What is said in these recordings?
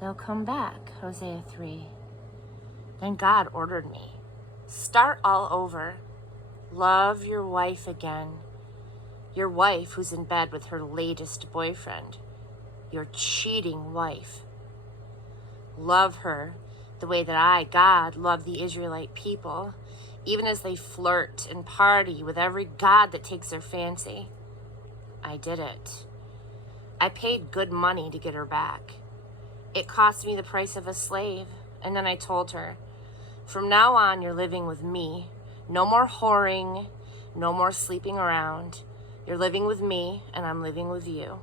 They'll come back, Hosea 3. Then God ordered me, start all over. Love your wife again. Your wife who's in bed with her latest boyfriend. Your cheating wife. Love her the way that I, God, love the Israelite people, even as they flirt and party with every god that takes their fancy. I did it. I paid good money to get her back. It cost me the price of a slave, and then I told her, from now on, you're living with me. No more whoring, no more sleeping around. You're living with me, and I'm living with you.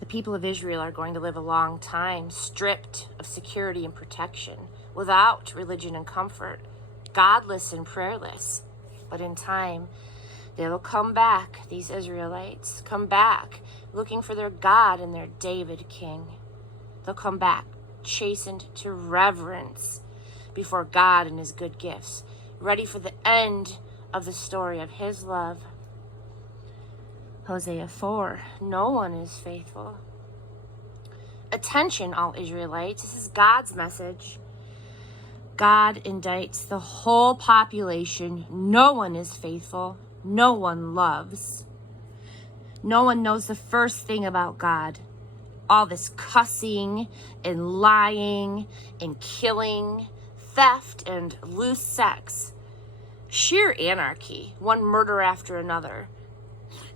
The people of Israel are going to live a long time, stripped of security and protection, without religion and comfort, godless and prayerless. But in time, they will come back, these Israelites, come back, looking for their God and their David King. They'll come back, chastened to reverence before God and his good gifts, ready for the end of the story of his love. Hosea 4, no one is faithful. Attention, all Israelites, this is God's message. God indicts the whole population. No one is faithful. No one loves. No one knows the first thing about God. All this cussing and lying and killing, theft and loose sex. Sheer anarchy, one murder after another.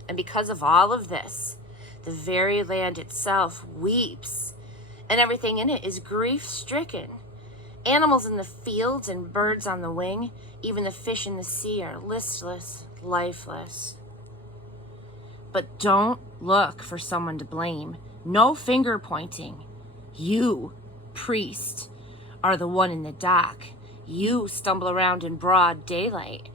And because of all of this, the very land itself weeps, and everything in it is grief-stricken. Animals in the fields and birds on the wing, even the fish in the sea are listless, lifeless. But don't look for someone to blame. No finger pointing. You, priest, are the one in the dock. You stumble around in broad daylight.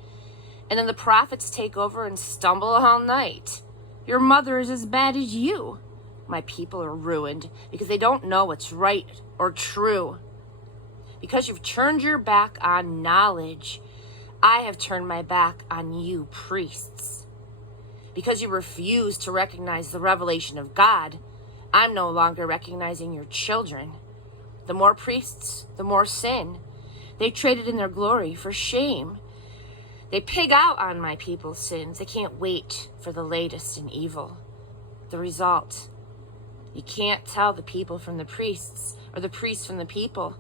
And then the prophets take over and stumble all night. Your mother is as bad as you. My people are ruined because they don't know what's right or true. Because you've turned your back on knowledge, I have turned my back on you, priests. Because you refuse to recognize the revelation of God, I'm no longer recognizing your children. The more priests, the more sin. They traded in their glory for shame. They pig out on my people's sins. They can't wait for the latest in evil. The result, you can't tell the people from the priests or the priests from the people.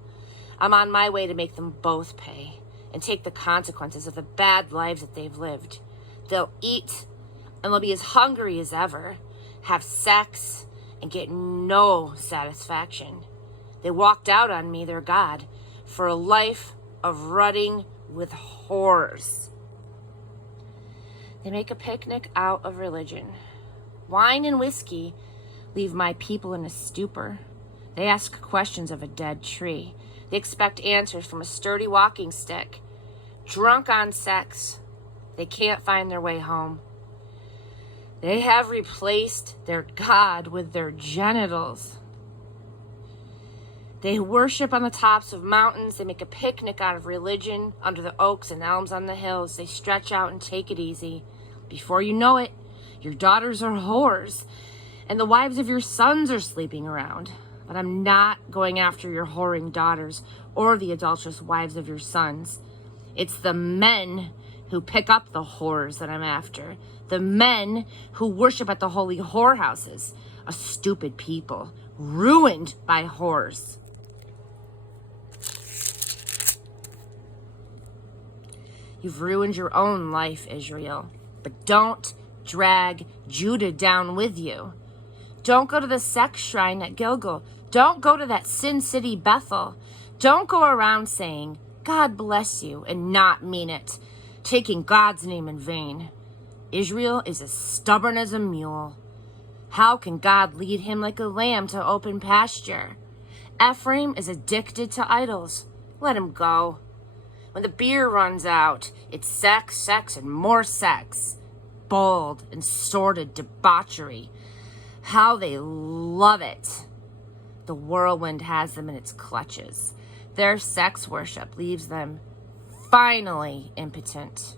I'm on my way to make them both pay and take the consequences of the bad lives that they've lived. They'll eat and they'll be as hungry as ever, have sex and get no satisfaction. They walked out on me, their God, for a life of rutting with whores. They make a picnic out of religion. Wine and whiskey leave my people in a stupor. They ask questions of a dead tree. They expect answers from a sturdy walking stick. Drunk on sex, they can't find their way home. They have replaced their God with their genitals. They worship on the tops of mountains. They make a picnic out of religion under the oaks and elms on the hills. They stretch out and take it easy. Before you know it, your daughters are whores, and the wives of your sons are sleeping around. But I'm not going after your whoring daughters or the adulterous wives of your sons. It's the men who pick up the whores that I'm after. The men who worship at the holy whorehouses. A stupid people, ruined by whores. You've ruined your own life, Israel. But don't drag Judah down with you. Don't go to the sex shrine at Gilgal. Don't go to that sin city Bethel. Don't go around saying, God bless you, and not mean it, taking God's name in vain. Israel is as stubborn as a mule. How can God lead him like a lamb to open pasture? Ephraim is addicted to idols. Let him go. When the beer runs out, it's sex, sex, and more sex. Bold and sordid debauchery. How they love it. The whirlwind has them in its clutches. Their sex worship leaves them finally impotent.